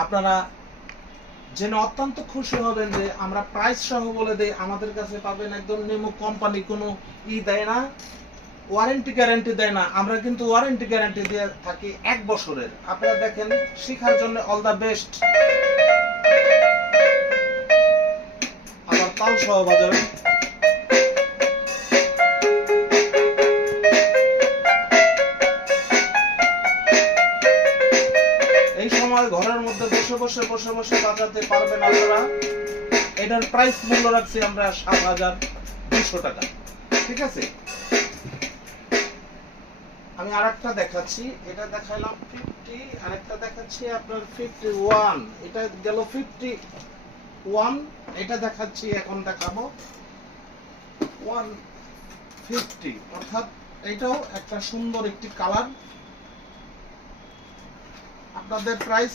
আপনারা জেনে অত্যন্ত খুশি হবেন যে আমরা প্রাইস সহ বলে দেই, আমাদের কাছে পাবেন একদম নেমো কোম্পানি কোনো দেয় না, ওয়ারেন্টি গ্যারান্টি দেয় না। আমরা কিন্তু ওয়ারেন্টি গ্যারান্টি দিয়ে থাকি 1 বছরের। আপনারা দেখেন, শেখার জন্য অল দা বেস্ট। আবার তাল সহ বাজাবেন। এই সময় ঘরের মধ্যে বসে বসে বাজাতে পারবেন আপনারা। এটার প্রাইস মূল্য রাখছি আমরা 7,200 টাকা। ঠিক আছে, আমি আরেকটা দেখাচ্ছি। এটা দেখাইলাম 50, আরেকটা দেখাচ্ছি আপনার 51। এটা গেল 51, এটা দেখাচ্ছি, এখন দেখাবো 150। অর্থাৎ এটাও একটা সুন্দর একটি কালার। আপনাদের প্রাইস